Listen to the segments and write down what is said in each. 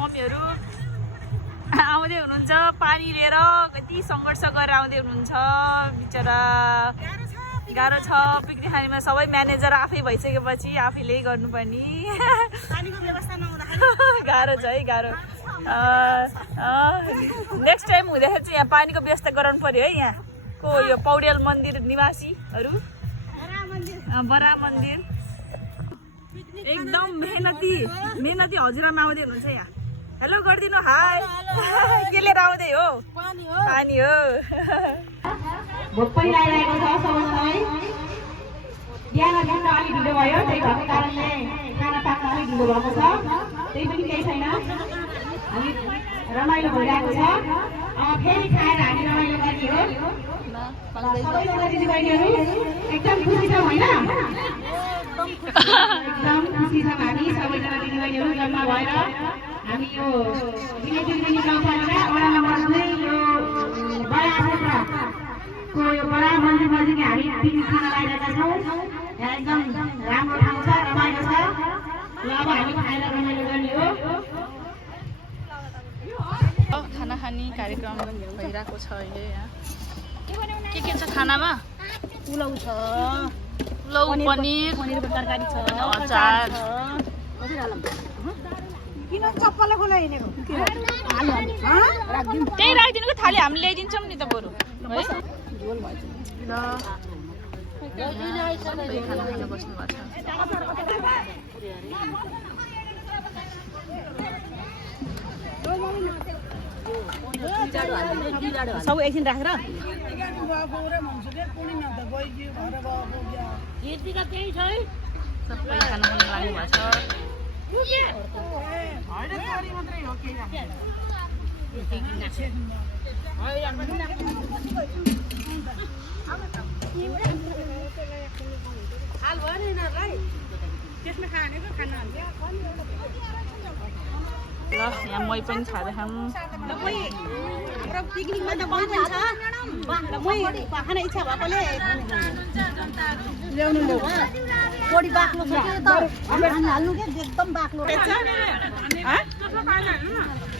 मम्मीहरू आउँदै हुनुहुन्छ पानी लिएर कति सङ्घर्ष गरेर आउँदै हुनुहुन्छ बिचरा गाह्रो छ पिकनिक खानेमा सबै म्यानेजर आफै भइसकेपछि आफैले गर्नुपर्ने गाह्रो छ है गाह्रो नेक्स्ट टाइम हुँदाखेरि चाहिँ यहाँ पानीको व्यवस्था गराउनु पर्यो है यहाँको यो पौडेल मन्दिर निवासीहरू बरा मन्दिर एकदम मेहनती हजुरआमा आउँदै हुनुहुन्छ यहाँ हेलो गरिदिनु हाई के लिएर आउँदै हो पानी हो भोक पनि लागिरहेको छ सबैजनालाई बिहान दिन अलिक ढिलो भयो त्यही भएको कारणले खाना पाक्न अलिक ढिलो भएको छ त्यही पनि केही छैन हामी रमाइलो भइरहेको छ फेरि खाएर हामी रमाइलो गर्ने हो सबैजना दिदीबहिनीहरू एकदम खुसी छौँ होइन एकदम खुसी छौँ हामी सबैजना दिदीबहिनीहरू जम्मा भएर हामी यो दिदी गाउँपालिका वडा नम्बर 2 यो बडा क्षेत्रको यो बडा मन्दिर नजिकै हामी पिकनिक खान लागिरहेका छौँ यहाँ एकदम राम्रो ठाउँ छ रमाइलो छ ल अब हामी खाएर रमाइलो गर्ने हो खाना खाने कार्यक्रम भइरहेको छ अहिले यहाँ के छ खानामा पुलाउ छ पुलाउ पनिरको तरकारी छ अचार किन चप्पल खोला हिँडेको त्यही राखिदिनुको थाली हामी ल्याइदिन्छौँ नि त बरु है ल खाना खान बस्नु भएको छ सब एकछिन राखेर सबै खाना खान लाग्नु भएको छ ल यहाँ मै पनि खाँदैछौँ पिकनिकमा त मै पनि छ मै खान इच्छा भएकोले ल्याउनु बढी बाक्लो छ के त हाल्नु के एकदम बाक्लो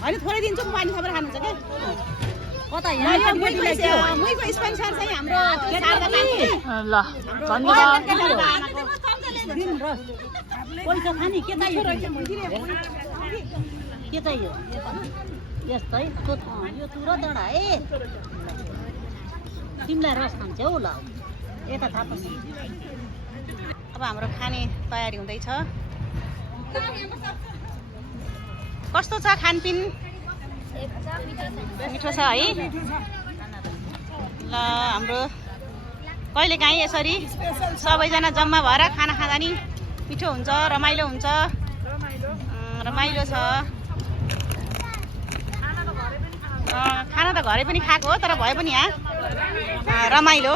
होइन थोरै दिन्छु पानी थपेर खानुहुन्छ के कता मैको स्पोन्सर चाहिँ हाम्रो ल धन्यवाद पैसा खाने के चाहियो के चाहियो यस्तै यो तुरो दडा है तिमीलाई रस खान्छ हौ ल यता थाहा पाउँछ अब हाम्रो खाने तयारी हुँदैछ कस्तो छ खानपिन मिठो छ है ल हाम्रो कहिलेकाहीँ यसरी सबैजना जम्मा भएर खाना खाँदा नि मिठो हुन्छ रमाइलो हुन्छ रमाइलो छ खाना त घरै पनि खाएको हो तर भए पनि यहाँ रमाइलो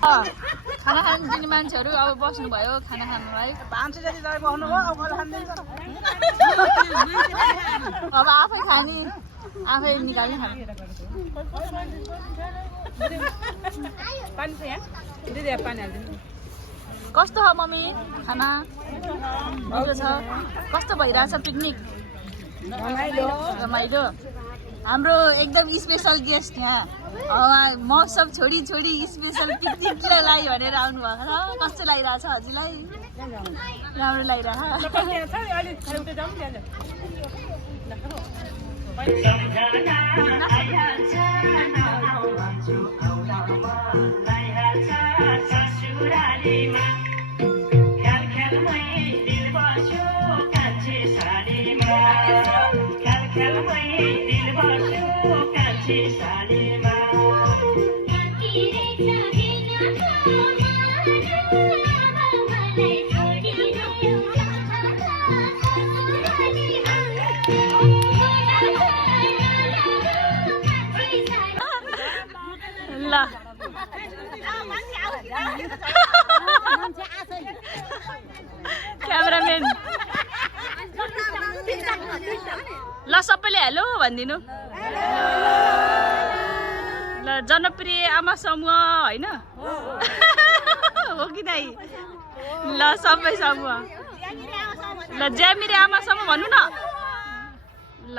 खाना खानु दिने मान्छेहरू अब बस्नुभयो खाना खानुलाई अब आफै खाने आफै निकाल्ने खाने कस्तो छ मम्मी खाना मिठो छ कस्तो भइरहेछ पिकनिक रमाइलो हाम्रो एकदम स्पेसल गेस्ट यहाँ मौसम छोडी स्पेसल पिकनिकलाई लागि भनेर आउनु भएको छ कस्तो लागिरहेछ हजुरलाई राम्रो ल क्यामेराम्यान ल सबैले हेलो भनिदिनु ल जनप्रिय आमा समूह होइन हो कि दाइ ल सबै समूह ल ज्यामिरे आमा समूह भन्नु न ल